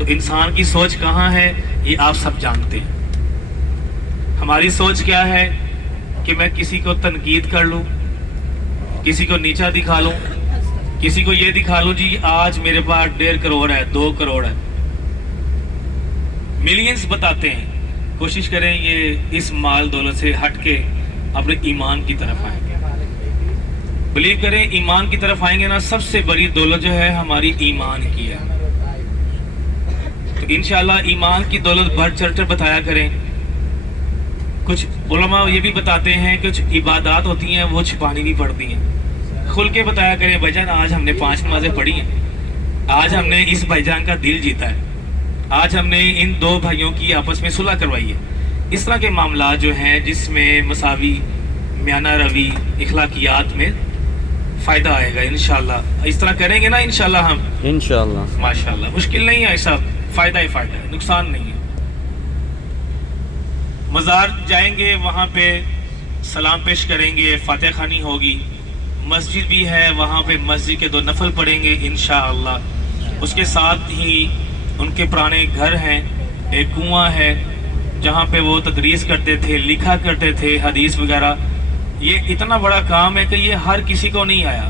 تو انسان کی سوچ کہاں ہے یہ آپ سب جانتے ہیں. ہماری سوچ کیا ہے کہ میں کسی کو تنقید کر لوں, کسی کو نیچا دکھا لوں, کسی کو یہ دکھا لوں جی آج میرے پاس 1.5 کروڑ ہے, 2 کروڑ ہے, ملینز بتاتے ہیں. کوشش کریں یہ اس مال دولت سے ہٹ کے اپنے ایمان کی طرف آئیں. بلیو کریں ایمان کی طرف آئیں گے نا, سب سے بڑی دولت جو ہے ہماری ایمان کی ہے. تو انشاءاللہ ایمان کی دولت بڑھ چڑھ کر بتایا کریں. کچھ علماء یہ بھی بتاتے ہیں کچھ عبادات ہوتی ہیں وہ چھپانی بھی پڑتی ہیں. کھل کے بتایا کریں بھائی جان آج ہم نے 5 نمازیں پڑھی ہیں, آج ہم نے اس بھائی جان کا دل جیتا ہے, آج ہم نے ان 2 بھائیوں کی آپس میں صلح کروائی ہے. اس طرح کے معاملات جو ہیں جس میں مساوی میانہ روی اخلاقیات میں فائدہ آئے گا انشاءاللہ. اس طرح کریں گے نا انشاءاللہ ہم انشاءاللہ ماشاءاللہ. مشکل نہیں ہے ایسا, فائدہ ہی فائدہ ہے, نقصان نہیں ہے. مزار جائیں گے وہاں پہ سلام پیش کریں گے, فاتحہ خوانی ہوگی. مسجد بھی ہے وہاں پہ مسجد کے 2 نفل پڑھیں گے انشاءاللہ. اس کے ساتھ ہی ان کے پرانے گھر ہیں, ایک کنواں ہے جہاں پہ وہ تدریس کرتے تھے, لکھا کرتے تھے حدیث وغیرہ. یہ اتنا بڑا کام ہے کہ یہ ہر کسی کو نہیں آیا.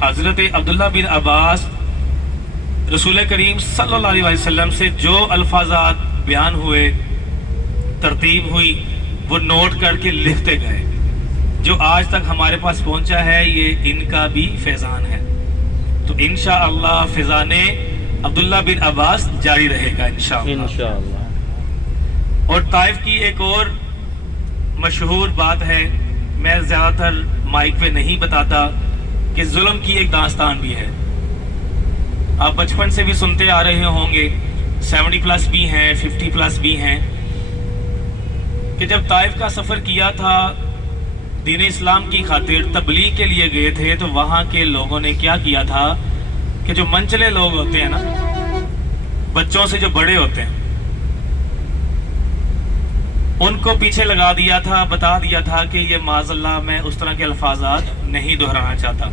حضرت عبداللہ بن عباس رسول کریم صلی اللہ علیہ وسلم سے جو الفاظات بیان ہوئے, ترتیب ہوئی, وہ نوٹ کر کے لکھتے گئے. جو آج تک ہمارے پاس پہنچا ہے یہ ان کا بھی فیضان ہے. تو انشاءاللہ فیضان عبداللہ بن عباس جاری رہے گا انشاءاللہ. اور طائف کی ایک اور مشہور بات ہے, میں زیادہ تر مائک پہ نہیں بتاتا, کہ ظلم کی ایک داستان بھی ہے. آپ بچپن سے بھی سنتے آ رہے ہوں گے, 70+ بھی ہیں, 50+ بھی ہیں, کہ جب طائف کا سفر کیا تھا دین اسلام کی خاطر تبلیغ کے لیے گئے تھے, تو وہاں کے لوگوں نے کیا کیا تھا کہ جو منچلے لوگ ہوتے ہیں نا, بچوں سے جو بڑے ہوتے ہیں, ان کو پیچھے لگا دیا تھا, بتا دیا تھا کہ یہ معاذ اللہ میں اس طرح کے الفاظات نہیں دہرانا چاہتا.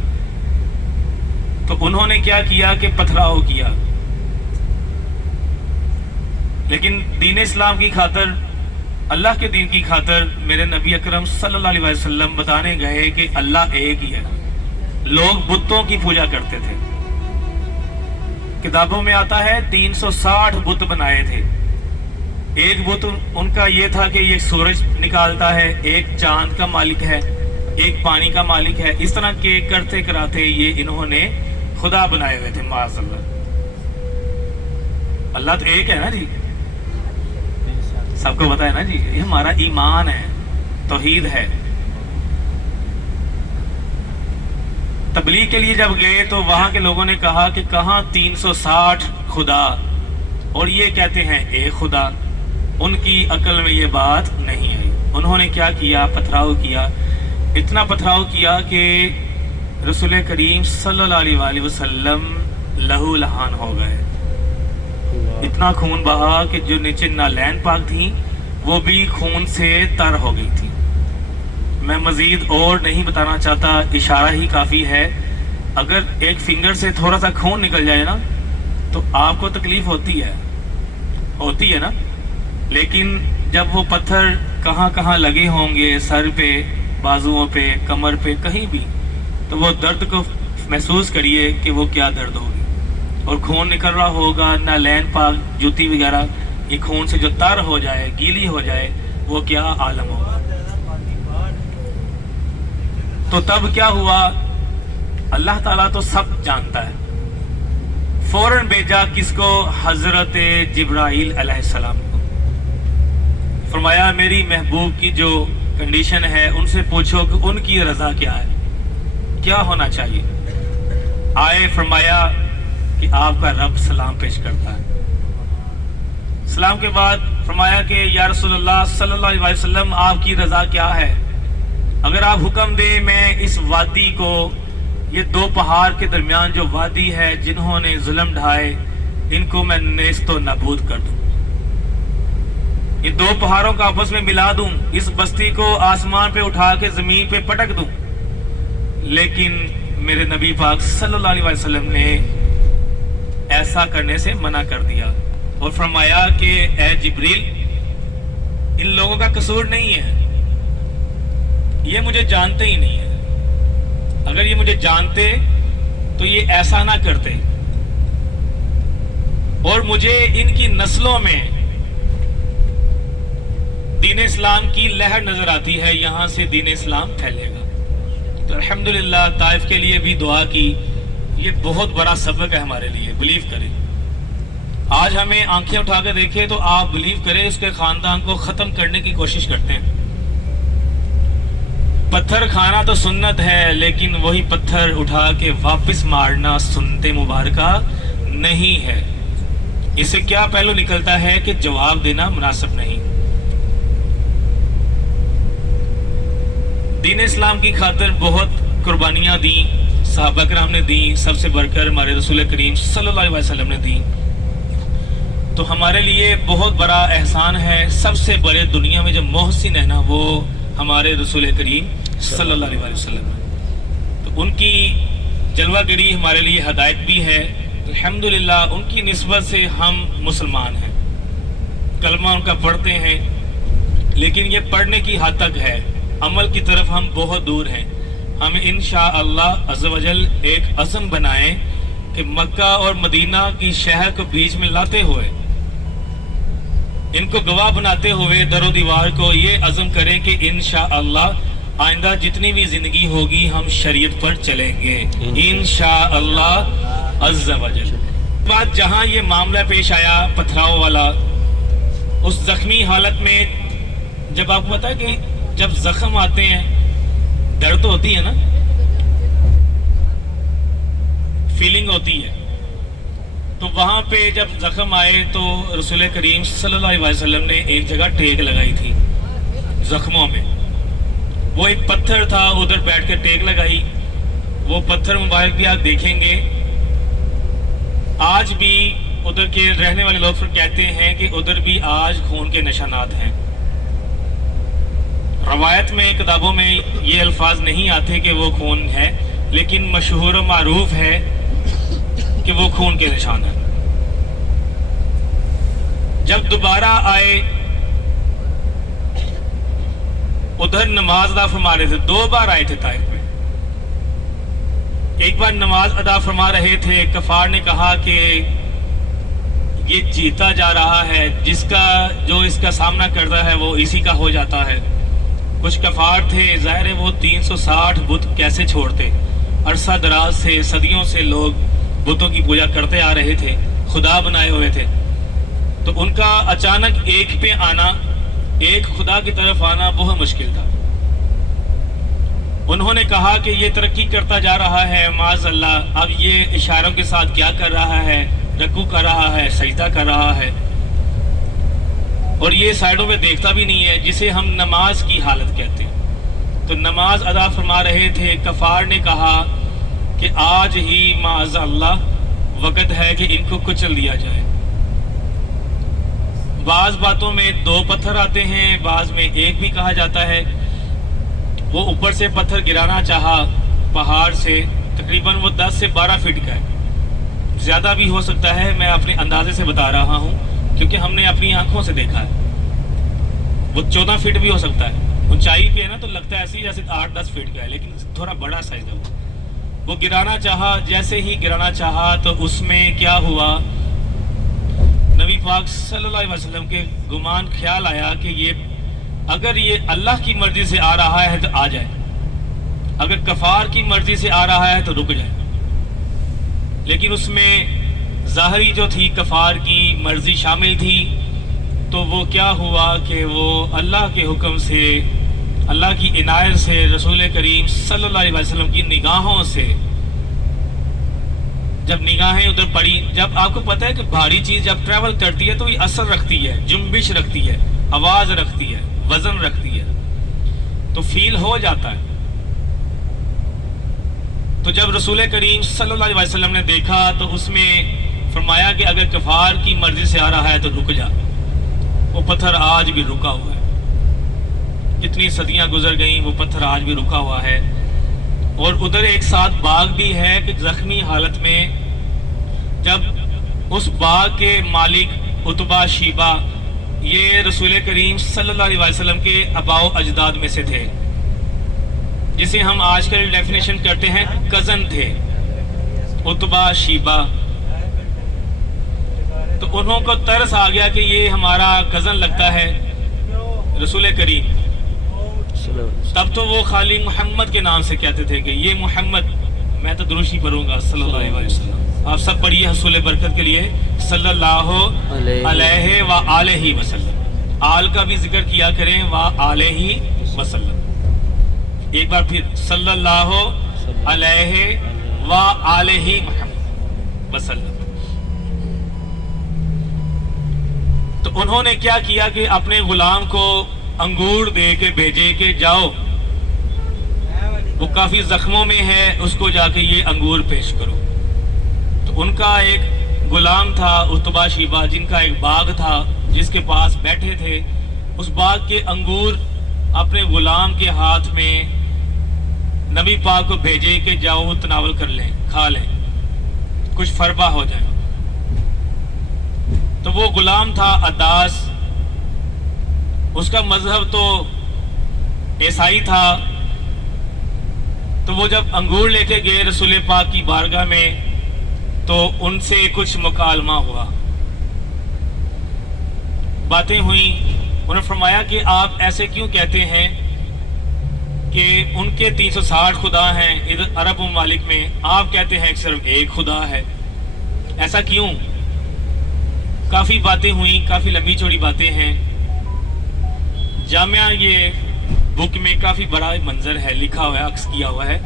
تو انہوں نے کیا کیا کہ پتھراؤ کیا. لیکن دین اسلام کی خاطر, اللہ کے دین کی خاطر میرے نبی اکرم صلی اللہ علیہ وسلم بتانے گئے کہ اللہ ایک ہی ہے. لوگ بتوں کی پوجا کرتے تھے, کتابوں میں آتا ہے 360 بت بنائے تھے. ایک بت ان کا یہ تھا کہ یہ سورج نکالتا ہے, ایک چاند کا مالک ہے, ایک پانی کا مالک ہے. اس طرح کے کرتے کراتے یہ انہوں نے خدا بنائے ہوئے تھے معاذ اللہ. اللہ تو ایک ہے نا جی, سب کو پتا ہے نا جی, یہ ہمارا ایمان ہے, توحید ہے. تبلیغ کے لیے جب گئے تو وہاں کے لوگوں نے کہا کہ کہاں 360 خدا, اور یہ کہتے ہیں ایک خدا. ان کی عقل میں یہ بات نہیں آئی. انہوں نے کیا کیا, پتھراؤ کیا. اتنا پتھراؤ کیا کہ رسول کریم صلی اللہ علیہ وآلہ وسلم لہو لہان ہو گئے. اتنا خون بہا کہ جو نیچے نالین پاک تھیں وہ بھی خون سے تر ہو گئی تھی. میں مزید اور نہیں بتانا چاہتا, اشارہ ہی کافی ہے. اگر ایک فنگر سے تھوڑا سا خون نکل جائے نا تو آپ کو تکلیف ہوتی ہے نا, لیکن جب وہ پتھر کہاں کہاں لگے ہوں گے, سر پہ, بازوؤں پہ, کمر پہ, کہیں بھی, تو وہ درد کو محسوس کریے کہ وہ کیا درد ہوگی. اور خون نکل رہا ہوگا, نالین پاک, جوتی وغیرہ, یہ خون سے جو تر ہو جائے, گیلی ہو جائے, وہ کیا عالم ہوگا. تو تب کیا ہوا, اللہ تعالیٰ تو سب جانتا ہے. فوراً بھیجا کس کو, حضرت جبرائیل علیہ السلام کو. فرمایا میری محبوب کی جو کنڈیشن ہے ان سے پوچھو کہ ان کی رضا کیا ہے, کیا ہونا چاہیے. آئے, فرمایا کہ آپ کا رب سلام پیش کرتا ہے. سلام کے بعد فرمایا کہ یا رسول اللہ صلی اللہ علیہ وسلم آپ کی رضا کیا ہے. اگر آپ حکم دیں میں اس وادی کو, یہ 2 پہاڑ کے درمیان جو وادی ہے جنہوں نے ظلم ڈھائے, ان کو میں نیست و نابود کر دوں. یہ 2 پہاڑوں کو آپس میں ملا دوں, اس بستی کو آسمان پہ اٹھا کے زمین پہ پٹک دوں. لیکن میرے نبی پاک صلی اللہ علیہ وسلم نے ایسا کرنے سے منع کر دیا اور فرمایا کہ اے جبریل، ان لوگوں کا قصور نہیں ہے، یہ مجھے جانتے ہی نہیں ہے، اگر یہ مجھے جانتے تو یہ ایسا نہ کرتے، اور مجھے ان کی نسلوں میں دین اسلام کی لہر نظر آتی ہے، یہاں سے دین اسلام پھیلے گا۔ تو الحمدللہ طائف کے لیے بھی دعا کی، یہ بہت بڑا سبق ہے ہمارے لیے، بلیو کریں۔ آج ہمیں آنکھیں اٹھا کے دیکھیں تو آپ بلیو کریں اس کے خاندان کو ختم کرنے کی کوشش کرتے ہیں۔ پتھر کھانا تو سنت ہے، لیکن وہی پتھر اٹھا کے واپس مارنا سنت مبارکہ نہیں ہے۔ اس سے کیا پہلو نکلتا ہے کہ جواب دینا مناسب نہیں۔ دین اسلام کی خاطر بہت قربانیاں دیں، صحابہ کرام نے دیں، سب سے بڑھ کر ہمارے رسول کریم صلی اللہ علیہ وسلم نے دیں۔ تو ہمارے لیے بہت بڑا احسان ہے، سب سے بڑے دنیا میں جو محسن ہے نا وہ ہمارے رسول کریم صلی اللہ علیہ وسلم ہے۔ تو ان کی جلوہ گری ہمارے لیے ہدایت بھی ہے۔ الحمدللہ ان کی نسبت سے ہم مسلمان ہیں، کلمہ ان کا پڑھتے ہیں، لیکن یہ پڑھنے کی حد تک ہے، عمل کی طرف ہم بہت دور ہیں۔ ہم انشاءاللہ عز و جل ایک عزم بنائیں کہ مکہ اور مدینہ کی شہر کو بیچ میں لاتے ہوئے، ان کو گواہ بناتے ہوئے در و دیوار کو یہ عزم کریں کہ انشاءاللہ آئندہ جتنی بھی زندگی ہوگی ہم شریعت پر چلیں گے انشاءاللہ عز و جل۔ بات جہاں یہ معاملہ پیش آیا پتھراؤ والا، اس زخمی حالت میں جب آپ کو پتا ہے کہ جب زخم آتے ہیں درد ہوتی ہے نا، فیلنگ ہوتی ہے، تو وہاں پہ جب زخم آئے تو رسول کریم صلی اللہ علیہ وسلم نے ایک جگہ ٹیک لگائی تھی زخموں میں، وہ ایک پتھر تھا، ادھر بیٹھ کے ٹیک لگائی۔ وہ پتھر مبارک بھی آپ دیکھیں گے، آج بھی ادھر کے رہنے والے لوگ کہتے ہیں کہ ادھر بھی آج خون کے نشانات ہیں۔ روایت میں کتابوں میں یہ الفاظ نہیں آتے کہ وہ خون ہے، لیکن مشہور و معروف ہے کہ وہ خون کے نشان ہیں۔ جب دوبارہ آئے ادھر نماز ادا فرما رہے تھے، 2 بار آئے تھے طائف میں۔ ایک بار نماز ادا فرما رہے تھے، کفار نے کہا کہ یہ جیتا جا رہا ہے، جو اس کا سامنا کرتا ہے وہ اسی کا ہو جاتا ہے۔ کچھ کفار تھے، ظاہر ہے وہ 360 بت کیسے چھوڑتے، عرصہ دراز سے صدیوں سے لوگ بتوں کی پوجا کرتے آ رہے تھے، خدا بنائے ہوئے تھے، تو ان کا اچانک ایک پہ آنا، ایک خدا کی طرف آنا بہت مشکل تھا۔ انہوں نے کہا کہ یہ ترقی کرتا جا رہا ہے، معاذ اللہ، اب یہ اشاروں کے ساتھ کیا کر رہا ہے، رکوع کر رہا ہے، سجدہ کر رہا ہے، اور یہ سائڈوں میں دیکھتا بھی نہیں ہے، جسے ہم نماز کی حالت کہتے ہیں۔ تو نماز ادا فرما رہے تھے، کفار نے کہا کہ آج ہی معاذ اللہ وقت ہے کہ ان کو کچل دیا جائے۔ بعض باتوں میں 2 پتھر آتے ہیں، بعض میں 1 بھی کہا جاتا ہے۔ وہ اوپر سے پتھر گرانا چاہا پہاڑ سے، تقریباً وہ 10 سے 12 فٹ کا ہے، زیادہ بھی ہو سکتا ہے، میں اپنے اندازے سے بتا رہا ہوں کیونکہ ہم نے اپنی آنکھوں سے دیکھا ہے۔ وہ 14 فٹ بھی ہو سکتا ہے، اونچائی پہ ہے نا تو لگتا ہے ایسے جیسے 8-10 فٹ کا ہے، لیکن تھوڑا بڑا سائز ہے۔ وہ گرانا چاہا، جیسے ہی گرانا چاہا تو اس میں کیا ہوا، نبی پاک صلی اللہ علیہ وسلم کے گمان خیال آیا کہ اگر یہ اللہ کی مرضی سے آ رہا ہے تو آ جائے، اگر کفار کی مرضی سے آ رہا ہے تو رک جائے۔ لیکن اس میں ظاہری جو تھی کفار کی مرضی شامل تھی، تو وہ کیا ہوا کہ وہ اللہ کے حکم سے، اللہ کی عنایت سے، رسول کریم صلی اللہ علیہ وسلم کی نگاہوں سے جب نگاہیں ادھر پڑی، جب آپ کو پتہ ہے کہ بھاری چیز جب ٹریول کرتی ہے تو یہ اثر رکھتی ہے، جنبش رکھتی ہے، آواز رکھتی ہے، وزن رکھتی ہے، تو فیل ہو جاتا ہے۔ تو جب رسول کریم صلی اللہ علیہ وسلم نے دیکھا تو اس میں فرمایا کہ اگر کفار کی مرضی سے آ رہا ہے تو رک جا۔ وہ پتھر آج بھی رکا ہوا ہے، کتنی صدیاں گزر گئیں، وہ پتھر آج بھی رکا ہوا ہے۔ اور ادھر ایک ساتھ باغ بھی ہے کہ زخمی حالت میں جب اس باغ کے مالک عتبہ شیبہ یہ رسول کریم صلی اللہ علیہ وسلم کے آباء و اجداد میں سے تھے، جسے ہم آج کل ڈیفینیشن کرتے ہیں کزن تھے عتبہ شیبہ. تو انہوں کو ترس آ گیا کہ یہ ہمارا کزن لگتا ہے رسول کریم. تب تو وہ خالی محمد کے نام سے کہتے تھے کہ یہ محمد، میں تو دروشی پڑھوں گا صلی اللہ علیہ وسلم. آپ سب پڑھیے حصول برکت کے لیے صلی اللہ علیہ وآلہ وسلم. آل کا بھی ذکر کیا کریں، وآلہ وسلم. ایک بار پھر صلی اللہ علیہ وآلہ محمد وسلم. تو انہوں نے کیا کیا کہ اپنے غلام کو انگور دے کے بھیجے کہ جاؤ، وہ کافی زخموں میں ہے، اس کو جا کے یہ انگور پیش کرو. تو ان کا ایک غلام تھا عتبہ شیبہ، جن کا ایک باغ تھا جس کے پاس بیٹھے تھے. اس باغ کے انگور اپنے غلام کے ہاتھ میں نبی پاک کو بھیجے کہ جاؤ وہ تناول کر لیں، کھا لیں، کچھ فربہ ہو جائے. تو وہ غلام تھا عداس، اس کا مذہب تو عیسائی تھا. تو وہ جب انگور لے کے گئے رسول پاک کی بارگاہ میں تو ان سے کچھ مکالمہ ہوا، باتیں ہوئیں. انہوں نے فرمایا کہ آپ ایسے کیوں کہتے ہیں کہ ان کے 360 خدا ہیں ادھر عرب ممالک میں، آپ کہتے ہیں کہ صرف ایک خدا ہے، ایسا کیوں؟ کافی باتیں ہوئیں، کافی لمبی چوڑی باتیں ہیں. جامعہ یہ بک میں کافی بڑا منظر ہے، لکھا ہوا ہے، عکس کیا ہوا ہے.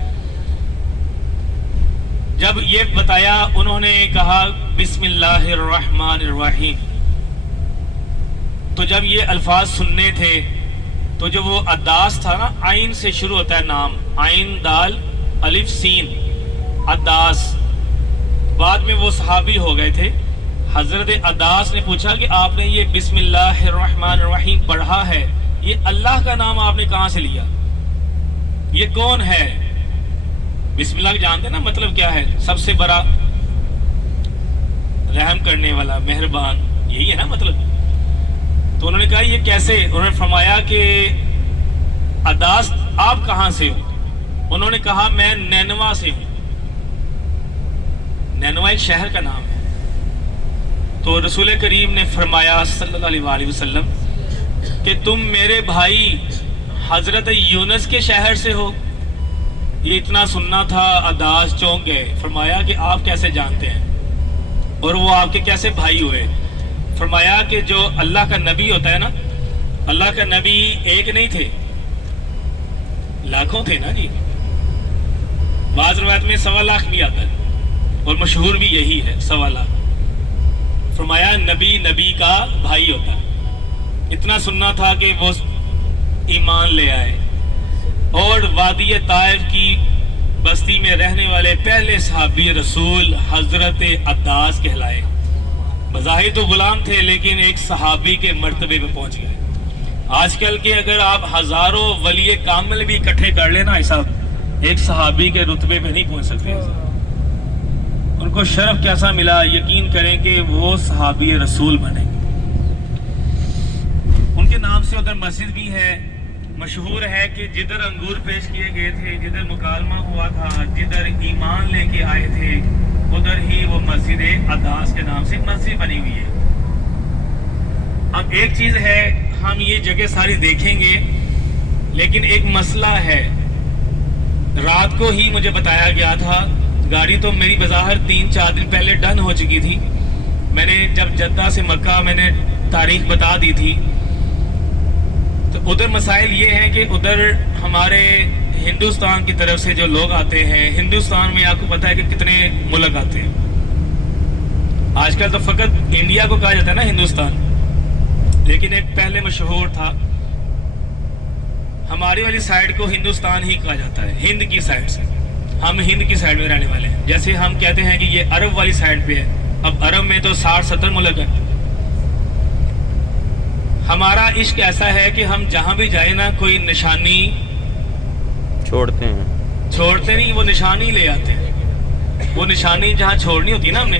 جب یہ بتایا انہوں نے کہا بسم اللہ الرحمن الرحیم. تو جب یہ الفاظ سننے تھے تو جو وہ عداس تھا نا، عین سے شروع ہوتا ہے نام، عین دال الف سین، عداس. بعد میں وہ صحابی ہو گئے تھے. حضرت عداس نے پوچھا کہ آپ نے یہ بسم اللہ الرحمن الرحیم پڑھا ہے، یہ اللہ کا نام آپ نے کہاں سے لیا؟ یہ کون ہے؟ بسم اللہ جانتے نا مطلب کیا ہے؟ سب سے بڑا، رحم کرنے والا، مہربان، یہی ہے نا مطلب. تو انہوں نے کہا یہ کیسے؟ انہوں نے فرمایا کہ عداس آپ کہاں سے ہو؟ انہوں نے کہا میں نینوا سے ہوں. نینوا ایک شہر کا نام ہے. تو رسول کریم نے فرمایا صلی اللہ علیہ وآلہ وسلم کہ تم میرے بھائی حضرت یونس کے شہر سے ہو. یہ اتنا سننا تھا، عداس چونک گئے. فرمایا کہ آپ کیسے جانتے ہیں اور وہ آپ کے کیسے بھائی ہوئے؟ فرمایا کہ جو اللہ کا نبی ہوتا ہے نا، اللہ کا نبی ایک نہیں تھے، لاکھوں تھے نا جی. بعض روایت میں 1.25 لاکھ بھی آتا ہے اور مشہور بھی یہی ہے 1.25 لاکھ. فرمایا نبی نبی کا بھائی ہوتا ہے. اتنا سننا تھا کہ وہ ایمان لے آئے اور وادی طائف کی بستی میں رہنے والے پہلے صحابی رسول حضرت عداس کہلائے. بظاہر تو غلام تھے لیکن ایک صحابی کے مرتبے پہ پہنچ گئے. آج کل کے اگر آپ ہزاروں ولی کامل بھی اکٹھے کر لینا ایسا، ایک صحابی کے رتبے پہ نہیں پہنچ سکتے. ان کو شرف کیسا ملا، یقین کریں کہ وہ صحابی رسول بنے. ان کے نام سے ادھر مسجد بھی ہے. مشہور ہے کہ جدھر انگور پیش کیے گئے تھے، جدھر مکالمہ ہوا تھا، جدھر ایمان لے کے آئے تھے، ادھر ہی وہ مسجد عداس کے نام سے مسجد بنی ہوئی ہے. اب ایک چیز ہے، ہم یہ جگہ ساری دیکھیں گے لیکن ایک مسئلہ ہے. رات کو ہی مجھے بتایا گیا تھا، گاڑی تو میری بظاہر 3-4 دن پہلے ڈن ہو چکی تھی. میں نے جب جدہ سے مکہ میں نے تاریخ بتا دی تھی، تو ادھر مسائل یہ ہیں کہ ادھر ہمارے ہندوستان کی طرف سے جو لوگ آتے ہیں، ہندوستان میں آپ کو پتا ہے کہ کتنے ملک آتے ہیں. آج کل تو فقط انڈیا کو کہا جاتا ہے نا ہندوستان، لیکن ایک پہلے مشہور تھا. ہماری والی سائڈ کو ہندوستان ہی کہا جاتا ہے، ہند کی سائڈ سے. ہم ہند کی سائڈ میں رہنے والے ہیں. جیسے ہم کہتے ہیں کہ یہ عرب والی سائڈ پہ ہے. اب عرب میں تو 60-70 ملک ہیں. ہمارا عشق ایسا ہے کہ ہم جہاں بھی جائیں نا، کوئی نشانی چھوڑتے نہیں، وہ نشانی لے آتے ہیں. وہ نشانی جہاں چھوڑنی ہوتی ہے نا ہم نے،